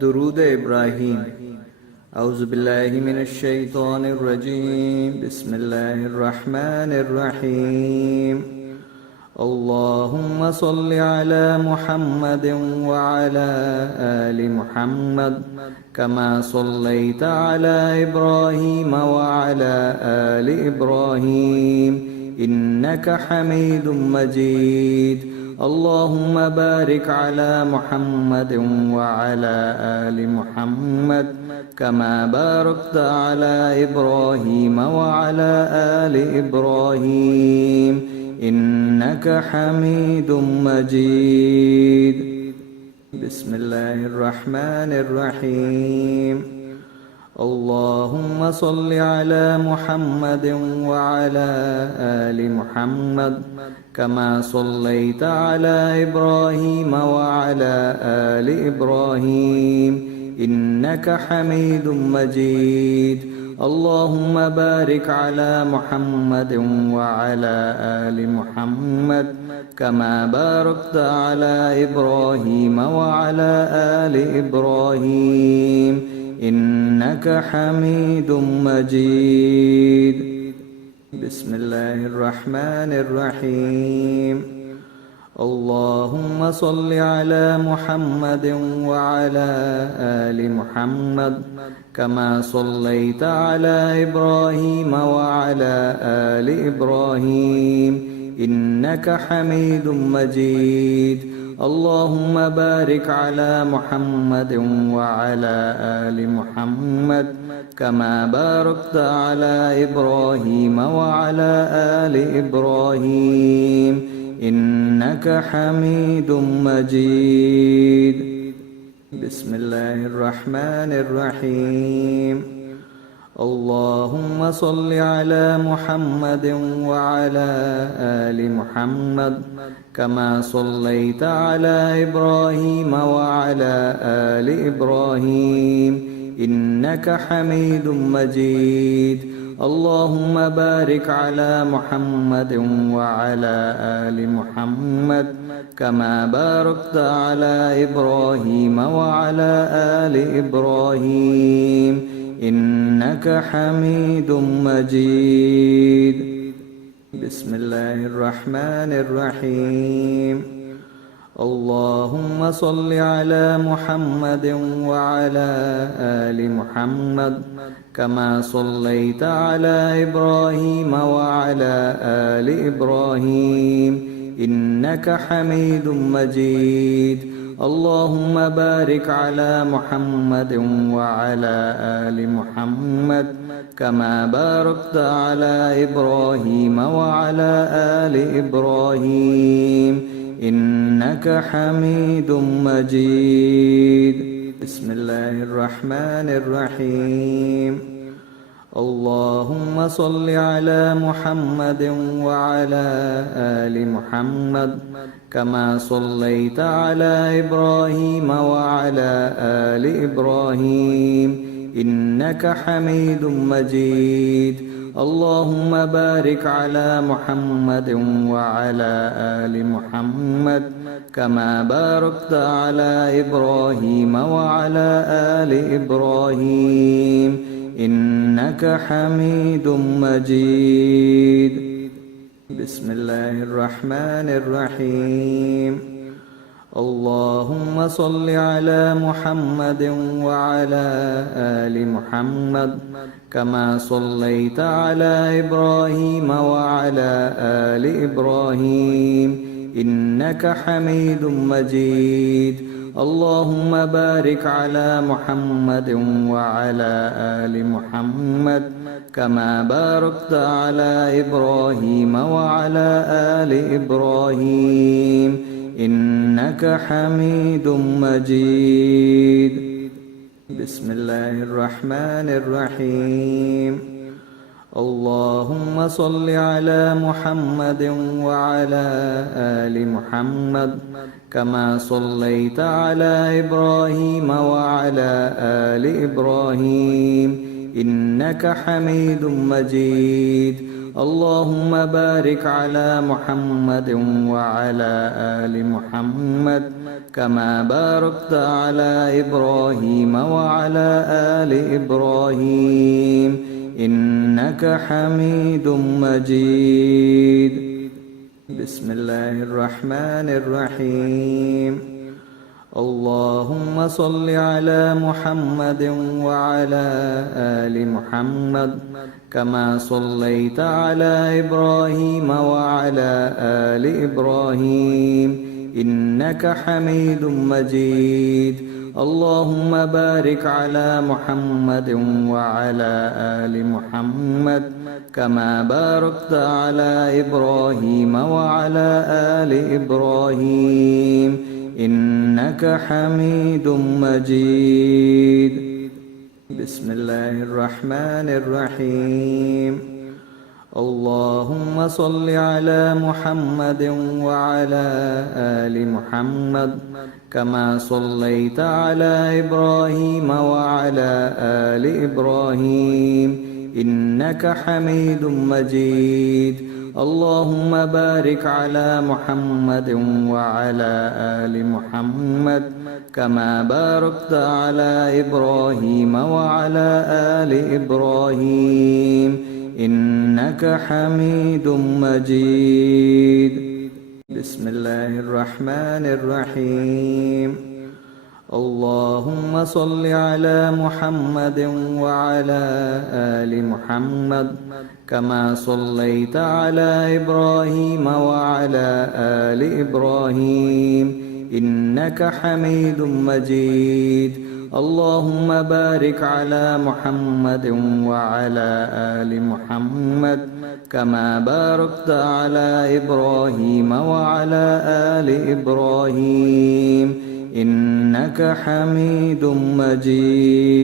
दुरूद इब्राहीम। औज़ु बिल्लाहि मिनश शैतानिर रजीम। बिस्मिल्लाहिर्रहमानिर्रहीम। अल्लाहुम्मा सल्लि अला मुहम्मदिन व अला आलि मुहम्मद कमा सल्लैता अला इब्राहीम व अला आलि इब्राहीम इन्नका हमीदुम मजीद। अल्लाहुम्मा बारिक अला मुहम्मदिन व अला आलि मुहम्मद कमा बारकता अला इब्राहीम व अला आलि इब्राहीम इन्नका हमीदुम मजीद। बिस्मिल्लाहिर्रहमानिर्रहीम। अल्लाहुम्मा सल्लि अला मुहम्मदिन व अला आलि मुहम्मद कमा सल्लैता अला इब्राहीम व अला आलि इब्राहीम इन्नका हमीदुम मजीद। अल्लाहुम्मा बारिक अला मुहम्मदिन व अला आलि मुहम्मद कमा बारकता अला इब्राहीम व अला आलि इब्राहीम इन्नका हमीदुम मजीद। बिस्मिल्लाहिर्रहमानिर्रहीम। अल्लाहुम्मा सल्लि अला मुहम्मदिन व अला आलि मुहम्मद कमा सल्लैता अला इब्राहीम व अला आलि इब्राहीम इन्नका हमीदुम मजीद। अल्लाहुम्मा बारिक अला मुहम्मदिन व अला आलि मुहम्मद कमा बारकता अला इब्राहीम व अला आलि इब्राहीम इन्नका हमीदुम मजीद। बिस्मिल्लाहिर्रहमानिर्रहीम। अल्लाहुम्मा सल्लि अला मुहम्मदिन व अला आलि मुहम्मद कमा सल्लैता अला इब्राहीम व अला आलि इब्राहीम इन्नका हमीदुम मजीद। अल्लाहुम्मा बारिक अला मुहम्मदिन व अला आलि मुहम्मद कमा बारकता अला इब्राहीम व अला आलि इब्राहीम इन्नका हमीदुम मजीद। बिस्मिल्लाहिर्रहमानिर्रहीम। अल्लाहुम्मा सल्लि अला मुहम्मदिन व अला आलि मुहम्मद कमा सल्लैता अला इब्राहीम व अला आलि इब्राहीम इन्नका हमीदुम मजीद। अल्लाहुम्मा बारिक अला मुहम्मदिन व अला आलि मुहम्मद कमा बारकता अला इब्राहीम व अला आलि इब्राहीम इन्नका हमीदुम मजीद। बिस्मिल्लाहिर्रहमानिर्रहीम। अल्लाहुम्मा सल्लि अला मुहम्मदिन व अला आलि मुहम्मद कमा सल्लैता अला इब्राहीम व अला आलि इब्राहीम इन्नका हमीदुम मजीद। अल्लाहुम्मा बारिक अला मुहम्मदिन व अला आलि मुहम्मद कमा बारकता अला इब्राहीम व अला आलि इब्राहीम इन्नका हमीदुम मजीद। बिस्मिल्लाहिर्रहमानिर्रहीम। अल्लाहुम्मा सल्लि अला मुहम्मदिन व अला आलि मुहम्मद कमा सल्लैता अला इब्राहीम व अला आलि इब्राहीम इन्नका हमीदुम मजीद। अल्लाहुम्मा बारिक अला मुहम्मदिन व अला आलि मुहम्मद कमा बारकता अला इब्राहीम व अला आलि इब्राहीम इन्नका हमीदुम मजीद। बिस्मिल्लाहिर्रहमानिर्रहीम। अल्लाहुम्मा सल्लि अला मुहम्मदिन व अला आलि मुहम्मद कमा सल्लैता अला इब्राहीम व अला आलि इब्राहीम إنك حميد مجيد. اللهم بارك على محمد وعلى آل محمد كما باركت على إبراهيم وعلى آل إبراهيم إنك حميد مجيد. بسم الله الرحمن الرحيم. اللهم صل على محمد وعلى آل محمد كما صليت على إبراهيم وعلى آل إبراهيم إنك حميد مجيد. اللهم بارك على محمد وعلى آل محمد كما باركت على إبراهيم وعلى آل إبراهيم إنك حميد مجيد. بسم الله الرحمن الرحيم. اللهم صل على محمد وعلى آل محمد كما صليت على إبراهيم وعلى آل إبراهيم إنك حميد مجيد. اللهم بارك على محمد وعلى آل محمد كما باركت على إبراهيم وعلى آل إبراهيم إنك حميد مجيد. بسم الله الرحمن الرحيم. اللهم صل على محمد وعلى آل محمد كما صليت على إبراهيم وعلى آل إبراهيم إنك حميد مجيد. اللهم بارك على محمد وعلى آل محمد كما باركت على إبراهيم وعلى آل إبراهيم إنك حميد مجيد.